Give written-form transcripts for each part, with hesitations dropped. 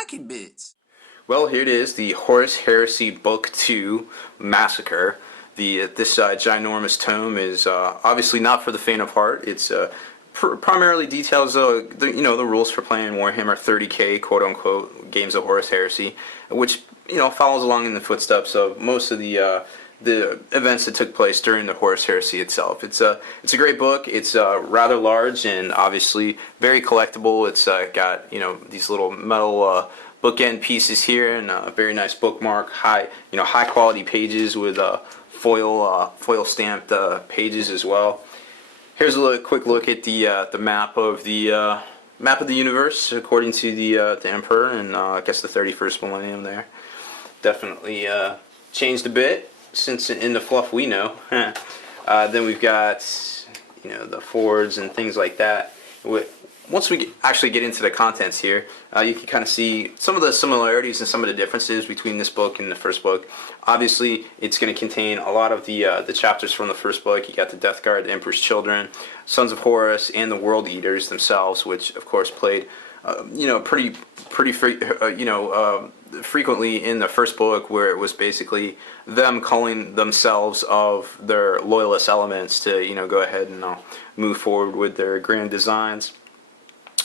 wacky bits. Well, here it is, the Horus Heresy Book 2, Massacre. This ginormous tome is obviously not for the faint of heart. It's primarily details the rules for playing Warhammer 40k, quote unquote, games of Horus Heresy, which follows along in the footsteps of most of the events that took place during the Horus Heresy itself. It's a great book. It's rather large and obviously very collectible. It's got these little metal bookend pieces here and a very nice bookmark. High quality pages with foil stamped pages as well. Here's a quick look at the map of the universe according to the Emperor and I guess the 31st millennium there. Definitely changed a bit since in the fluff we know. Then we've got the forwards and things like that. Once we actually get into the contents here, you can kind of see some of the similarities and some of the differences between this book and the first book. Obviously, it's going to contain a lot of the chapters from the first book. You got the Death Guard, the Emperor's Children, Sons of Horus, and the World Eaters themselves, which of course played frequently in the first book, where it was basically them calling themselves of their loyalist elements to go ahead and move forward with their grand designs.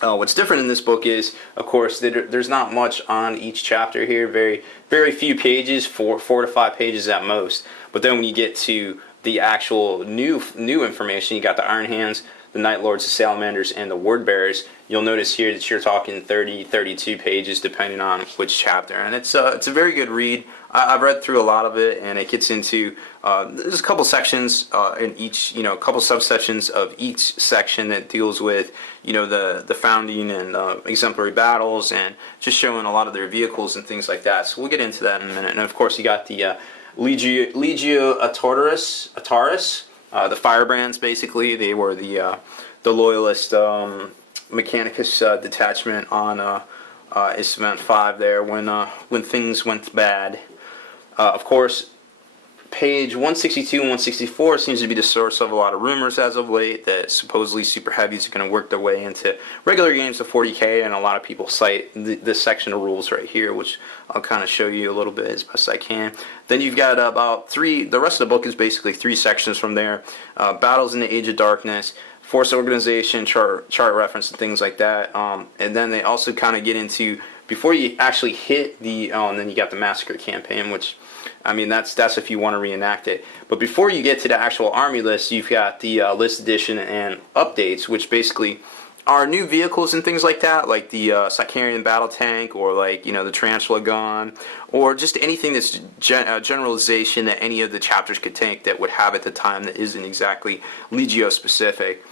What's different in this book is, of course, there's not much on each chapter here. Very few pages, four to five pages at most. But then when you get to the actual new information, you got the Iron Hands, the Night Lords, the Salamanders, and the Word Bearers. You'll notice here that you're talking 32 pages depending on which chapter, and it's a very good read. I've read through a lot of it, and it gets into there's a couple sections in each, couple subsections of each section that deals with the founding and exemplary battles, and just showing a lot of their vehicles and things like that. So we'll get into that in a minute. And of course, you got the Legio Ataris, the Firebrands. Basically, they were the loyalist Mechanicus detachment on Isthman 5 there when things went bad. Of course, page 162 and 164 seems to be the source of a lot of rumors as of late that supposedly super heavies are going to work their way into regular games of 40k, and a lot of people cite this section of rules right here, which I'll kind of show you a little bit as best I can. Then you've got about the rest of the book is basically three sections from there. Battles in the Age of Darkness, Force Organization, chart reference, and things like that. And then they also kind of get into, before you actually hit and then you got the Massacre campaign, which, I mean, that's if you want to reenact it. But before you get to the actual army list, you've got the list edition and updates, which basically are new vehicles and things like that, like the Sicarian battle tank, or like the Tarantula gun, or just anything that's generalization that any of the chapters could take that would have at the time that isn't exactly Legio specific.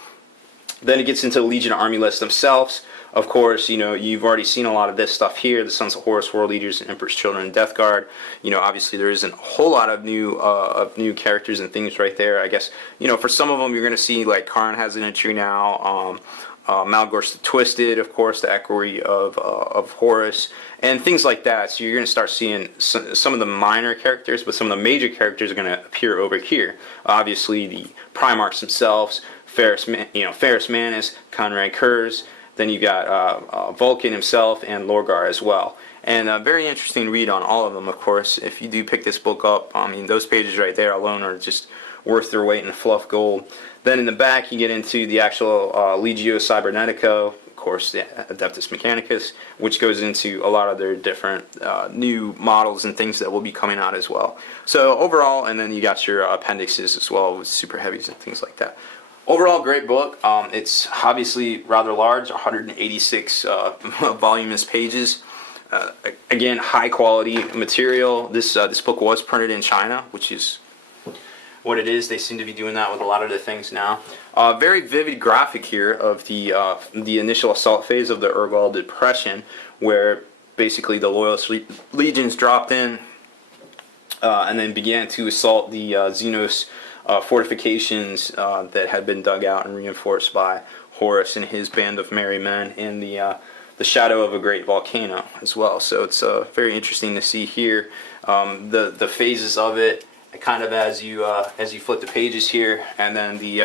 Then it gets into the Legion Army list themselves. Of course, you've already seen a lot of this stuff here. The Sons of Horus, World Eaters, and Emperor's Children, and Death Guard. Obviously there isn't a whole lot of new characters and things right there. I guess, for some of them you're going to see, like, Karn has an entry now. Malgor's the Twisted, of course, the equerry of Horus, and things like that. So you're going to start seeing some of the minor characters, but some of the major characters are going to appear over here. Obviously, the Primarchs themselves, Ferrus Manus, Conrad Kurz. Then you got Vulcan himself and Lorgar as well. And a very interesting read on all of them, of course. If you do pick this book up, I mean, those pages right there alone are just worth their weight in fluff gold. Then in the back, you get into the actual Legio Cybernetico, of course, the Adeptus Mechanicus, which goes into a lot of their different new models and things that will be coming out as well. So overall, and then you got your appendixes as well with super heavies and things like that. Overall, great book. It's obviously rather large, 186 voluminous pages. Again, high quality material. This book was printed in China, which is what it is. They seem to be doing that with a lot of the things now. Very vivid graphic here of the initial assault phase of the Urgal Depression, where basically the Loyalist legions dropped in and then began to assault the Xenos fortifications that had been dug out and reinforced by Horus and his band of merry men in the shadow of a great volcano as well. So it's very interesting to see here the phases of it, kind of as you flip the pages here, and then the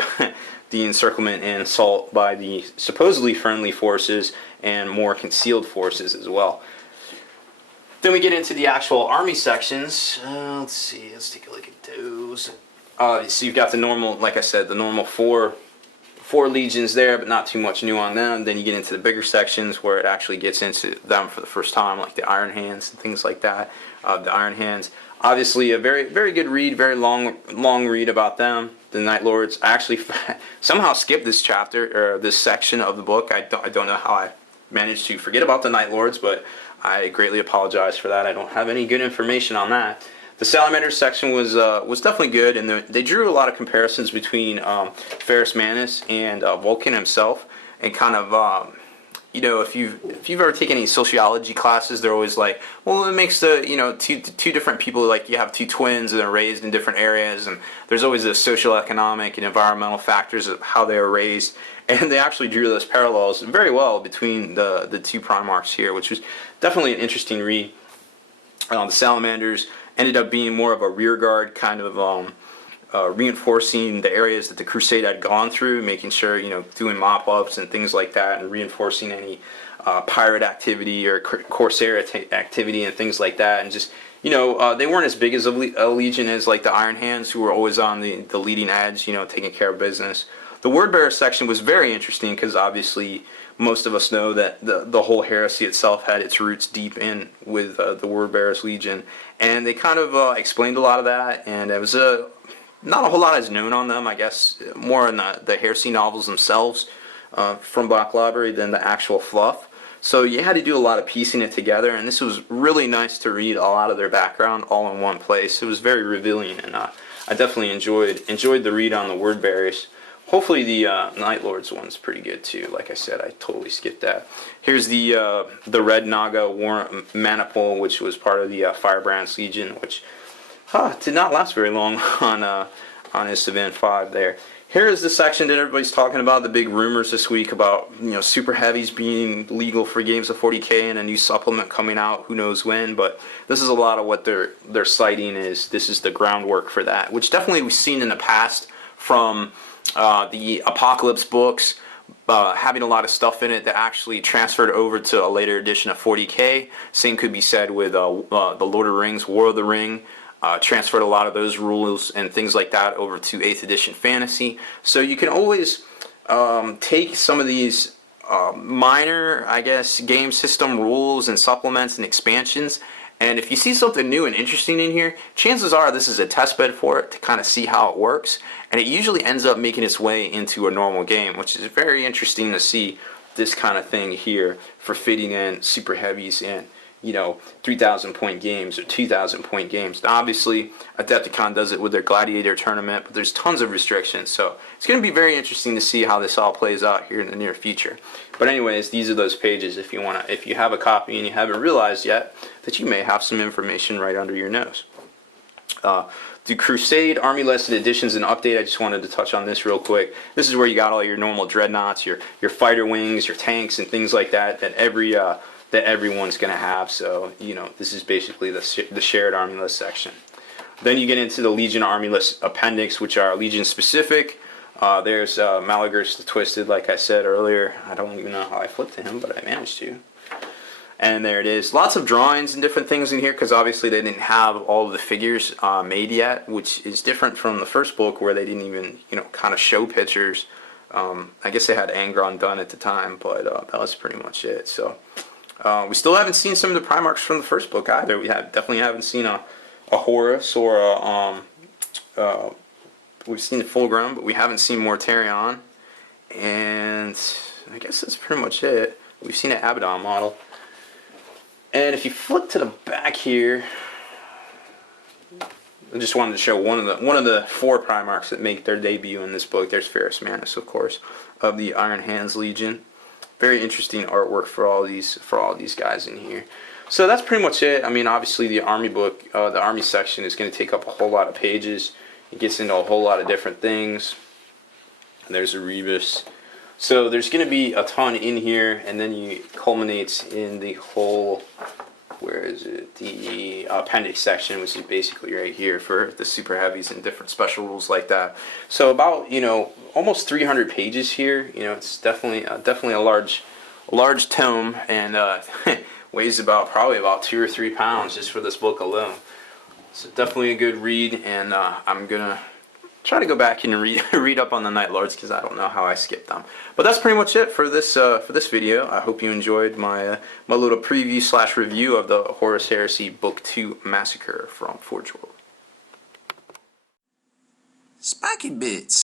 the encirclement and assault by the supposedly friendly forces and more concealed forces as well. Then we get into the actual army sections. Let's see. Let's take a look at those. So you've got the normal, like I said, the normal four legions there, but not too much new on them. Then you get into the bigger sections where it actually gets into them for the first time, like the Iron Hands and things like that. The Iron Hands, obviously a very, very good read, very long read about them. The Night Lords. I actually somehow skipped this chapter or this section of the book. I don't know how I managed to forget about the Night Lords, but I greatly apologize for that. I don't have any good information on that. The Salamanders section was definitely good, and they drew a lot of comparisons between Ferrus Manus and Vulcan himself, and kind of you know, if you've ever taken any sociology classes, they're always like, well, it makes the, you know, two different people, like you have two twins and they're raised in different areas, and there's always the social, economic, and environmental factors of how they are raised, and they actually drew those parallels very well between the two Primarchs here, which was definitely an interesting read. The Salamanders ended up being more of a rear guard kind of reinforcing the areas that the Crusade had gone through, making sure, you know, doing mop-ups and things like that, and reinforcing any pirate activity or Corsair activity and things like that, and just, you know, they weren't as big as a legion as like the Iron Hands, who were always on the leading edge, you know, taking care of business. The Word Bearer section was very interesting because obviously most of us know that the whole heresy itself had its roots deep in with the Word Bearers Legion, and they kind of explained a lot of that, and it was not a whole lot is known on them, I guess, more in the heresy novels themselves from Black Library than the actual fluff. So you had to do a lot of piecing it together, and this was really nice to read a lot of their background all in one place. It was very revealing, and I definitely enjoyed the read on the Word Bearers. Hopefully the Night Lords one's pretty good too. Like I said, I totally skipped that. Here's the Red Naga War Maniple, which was part of the Firebrand's Legion, which did not last very long on Estevan 5 there. Here is the section that everybody's talking about, the big rumors this week about, you know, super heavies being legal for games of 40k and a new supplement coming out, who knows when, but this is a lot of what they're citing is this is the groundwork for that, which definitely we've seen in the past from the Apocalypse books, having a lot of stuff in it that actually transferred over to a later edition of 40k. Same could be said with the Lord of the Rings, War of the Ring. Transferred a lot of those rules and things like that over to 8th edition fantasy. So you can always take some of these minor, I guess, game system rules and supplements and expansions, and if you see something new and interesting in here, chances are this is a test bed for it to kind of see how it works, and it usually ends up making its way into a normal game, which is very interesting to see this kind of thing here for fitting in super heavies in, you know, 3,000 point games or 2,000 point games. Now, obviously, Adepticon does it with their Gladiator tournament, but there's tons of restrictions, so it's going to be very interesting to see how this all plays out here in the near future. But anyways, these are those pages if you have a copy and you haven't realized yet that you may have some information right under your nose. The Crusade Army Listed Editions and Update, I just wanted to touch on this real quick. This is where you got all your normal dreadnoughts, your fighter wings, your tanks, and things like that that everyone's going to have. So, you know, this is basically the shared Army List section. Then you get into the Legion Army List Appendix, which are Legion specific. There's Malagur's the Twisted, like I said earlier. I don't even know how I flipped to him, but I managed to. And there it is. Lots of drawings and different things in here, because obviously they didn't have all of the figures made yet, which is different from the first book where they didn't even, you know, kind of show pictures. I guess they had Angron done at the time, but that was pretty much it. So we still haven't seen some of the Primarchs from the first book either. We definitely haven't seen a Horus or a we've seen Fulgrim, but we haven't seen Mortarion, and I guess that's pretty much it. We've seen an Abaddon model. And if you flip to the back here, I just wanted to show one of the four Primarchs that make their debut in this book. There's Ferrus Manus, of course, of the Iron Hands Legion. Very interesting artwork for all these guys in here. So that's pretty much it. I mean, obviously the army book, the army section is going to take up a whole lot of pages. It gets into a whole lot of different things. And there's a Rebus. So there's going to be a ton in here, and then it culminates in the whole, where is it, the appendix section, which is basically right here for the super heavies and different special rules like that. So about, you know, almost 300 pages here. You know, it's definitely a large tome, and weighs probably about 2 or 3 pounds just for this book alone. So definitely a good read, and I'm gonna try to go back and read up on the Night Lords, because I don't know how I skipped them. But that's pretty much it for this video. I hope you enjoyed my my little preview / review of the Horus Heresy Book 2 Massacre from Forge World. Spiky bits.